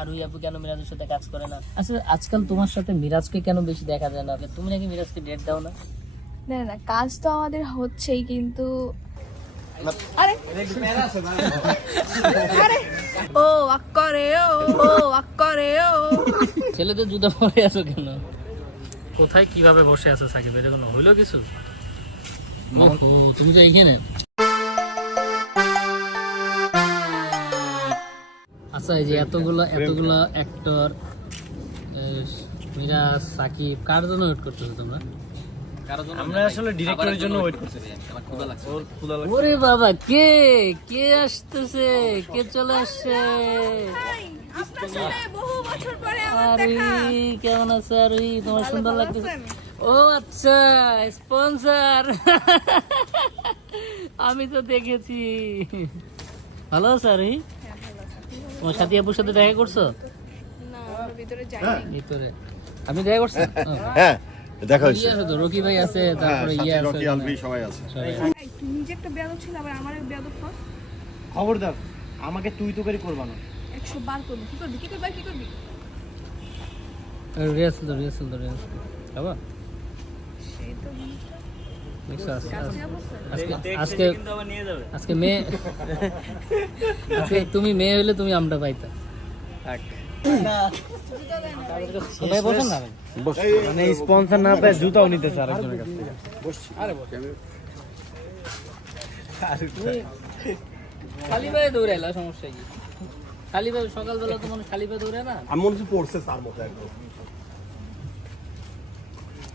আরুই আপু কেন মিরাজের সাথে কাজ করে না? আচ্ছা আজকাল তোমার সাথে মিরাজকে কেন বেশি দেখা যায় না? তুমি নাকি মিরাজকে ডেট দাও না? না না, কাজ তো আমাদের হচ্ছেই, কিন্তু আরে আরে ও আক্করে ও আক্করে ও ছেলেদের জুতা পরে আছো কেন? কোথায় কিভাবে বসে আছো সাকিব? এটা কোনো হইলো কিছু? ও তুমি তো এইখানে। আচ্ছা এই যে এতগুলা অ্যাক্টর, মিরাজ, সাকিব, কার জন্য ওয়েট করতেছো তোমরা? আমরা আসলে ডিরেক্টরের জন্য ওয়েট করতেছি। আমার ক্ষুধা লাগছে। ওর ক্ষুধা লাগছে। ওরে বাবা, কে কে আসতেছে? কে চলে আসছে? আপনার সাথে বহু বছর পরে আমার আরে দেখা। কেমন আছো আরুই? তোমার ভালো, সুন্দর ভালো লাগতেছে। আছেন? ও আচ্ছা, স্পন্সর। আমি তো দেখেছি। ভালো আছো আরুই? হ্যাঁ, ভালো আছি। তোমার সাথী আপুর সাথে দেখা করছো? না, আমরা ভিতরে যাইনি। ভিতরে আমি দেখা করছি। হ্যাঁ দেখা হয়েছে। ইয়ে আছে তো, রকি ভাই আছে, তারপরে হ্যাঁ, ইয়ে সাথে আছে, রকি আলভি সবাই আছে। সবাই। এই, তুই নিজে একটা বেয়াদব ছিল, আবার আমার বেয়াদব কর। খবরদার আমাকে তুই তো করে করবা না। 100 বার করবি। কি করবি? কি করবি? কি করবি? রিহার্সাল খাবা? সেই তো জিনিসটা। দেখছো কাজ থেকে বলছে? আজকে কিন্তু আবার নিয়ে যাবে। আজকে মেয়ে, আজকে তুমি মেয়ে হইলে তুমি আমটা পাইতা। থাক। জুতা দেয় না। সবাই বসেন না। মানে স্পন্সর না পেয়ে জুতাও নিতেছে আরেকজনের কাছ থেকে। খালি পায়ে দৌড়াইলা, সমস্যা কি? খালি পায়ে সকালবেলা তো মানুষ খালি পায়ে দৌড়ে না। আমি মনে হচ্ছে পড়ছে তার মতো একদম।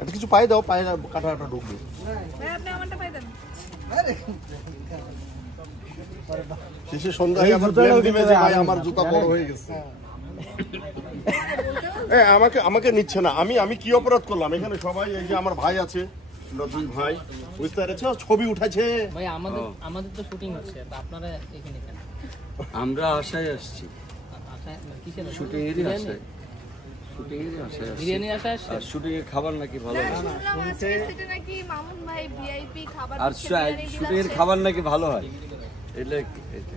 এটা কিছু পায়ে দাও, পায়ে কাটা ঢুকবে। ভাই, আপনি আমারটা পাইতেন। শেষে সন্ধ্যায় আবার ব্লেম দিবে যে ভাই আমার জুতা বড় হয়ে গেছে। আমাকে আমাকে নিচ্ছে না। আমি কি অপরাধ করলাম? এখানে সবাই, এই যে আমার ভাই আছে, দুই ভাই, বুঝতে পেরেছ, ছবি উঠাইছে। ভাই আমাদের তো শুটিং হচ্ছে, তা আপনারা এখানে কেন? আমরা আশায় আসছি, কিসের শুটিং এরই আশায়, শুটিং এরই আশায় আসছি। বিরিয়ানি আসা আসছে? আর শুটিং এর খাবার নাকি ভালো না, হয়, শুনলাম আজকে সেটা নাকি মামুন ভাই ভিআইপি খাবার আর দিচ্ছে, বিরিয়ানি শুটিং এর দিচ্ছে। খাবার নাকি ভালো হয়। এটা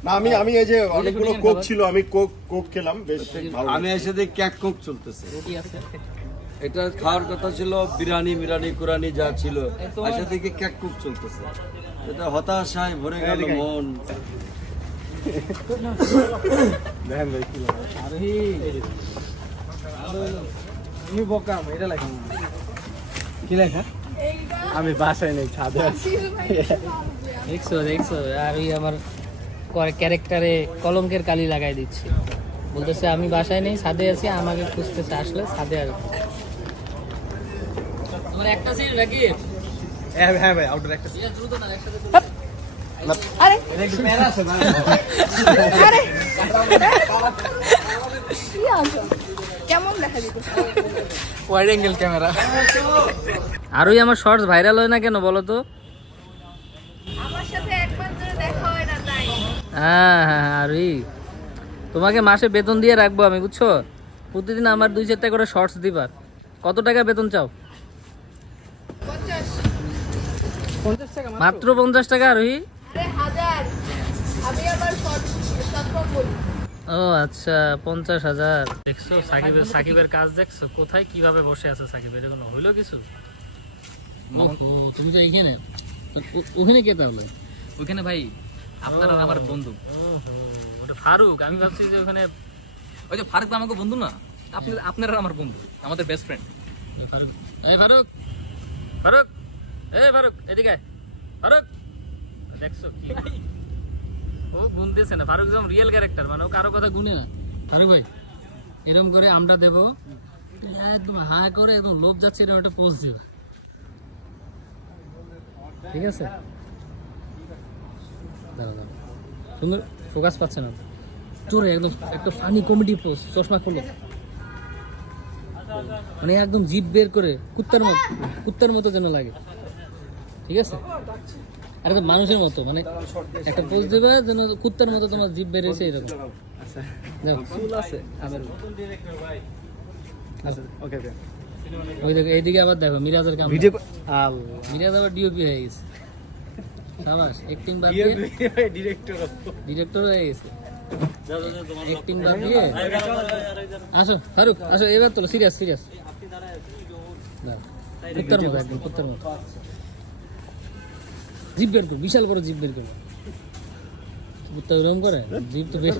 না আমি এই যে অনেকগুলো কোক ছিল, আমি কোক খেলাম, বেশ ভালো। আমি এসে দেখি ক্যাক কোক চলতেছে। রুটি আছে? এটা খাওয়ার কথা ছিল বিরিয়ানি কুরানি যা ছিল, এসে দেখি ক্যাক কোক চলতেছে। এটা হতাশায় ভরে গেল মন। দেখেন ভাই কি তুমি বকাম এটা লেখা না। কি লেখা? এইটা আমি বাসায় নেই, ছাদে আছি। আসিল ভাই, দেখছো আর ওই আমার ক্যারেক্টারে কলঙ্কের কালি লাগাই দিচ্ছে, বলতেছে আমি বাসায় নেই, ছাদে আছি, আমাকে খুঁজতেছে, আসলে ছাদে আসবে। তোমার একটা সিট রাখি? হ্যাঁ ভাই, আউটডোর একটা। দ্রুত না, একসাথে আরে এটা একটু প্যারা আছে না? আরে কি আছো? কেমন দেখা দিতেছে? Wide angle camera. আরই আমার শর্টস ভাইরাল হয় না কেন বলো তো? আমার সাথে একবার ধরে দেখা হয় না তাই। হ্যাঁ আরই, তোমাকে মাসে বেতন দিয়ে রাখবো আমি, বুঝছো? প্রতিদিন আমার 2-4 টাকা করে শর্টস দিবা। কত টাকা বেতন চাও? 50 টাকা মাত্র 50 টাকা আরই? আরে 1000। আমি আবার শর্ট কম বলি। ও আচ্ছা, 50,000। দেখছো সাকিবের কাজ দেখছো? কোথায় কিভাবে বসে আছে সাকিব? এটা কোনো হইলো কিছু? তুমি তো এইখানে, ওখানে কে তাহলে? ওখানে ভাই আপনার আর আমার বন্ধু। ওটা ফারুক। আমি ভাবছি যে ওখানে ওই যে ফারুক তো আমাকে বন্ধু না, আপনার আর আমার বন্ধু, আমাদের বেস্ট ফ্রেন্ড। ফারুক। এই ফারুক, ফারুক, এই ফারুক, এদিকে আয়। ফারুক, দেখছো কি ও গুনতেছে না? ফারুক একদম রিয়েল ক্যারেক্টার, মানে ও কারো কথা গুনে না। ফারুক ভাই, এরকম করে আমরা দেবো, একদম হা করে একদম লোভ যাচ্ছে, এরকম একটা পোজ দিবা, ঠিক আছে? দাঁড়া সুন্দর, ফোকাস পাচ্ছে না, চোরে একদম একটা ফানি কমেডি পোজ, চশমা খোলো, মানে একদম জিভ বের করে কুত্তার মতো যেন লাগে, ঠিক আছে? আর একদম মানুষের মতো, মানে একটা পোজ দেবে যেন কুত্তার মতো তোমার জিভ বেরিয়েছে এরকম। দেখো চুল আছে আমার। ওকে ওকে। ওই দেখো, এইদিকে আবার দেখো মিরাজের কাম। ভিডিও আল্লাহ। মিরাজ আবার ডিওপি হয়ে গেছে, সাবাস, অ্যাক্টিং বাদ ডিরেক্টর দিয়ে ডিরেক্টর হয়ে গেছে। একটিং ভাব দিয়ে আসো ফারুক আসো এবার তোলো সিরিয়াস সিরিয়াস কুত্তার মতো একদম কুত্তার মতো জিপ বের করো বিশাল বড় জিপ বের করো কুত্তা ওরকম করে জিপ তো বের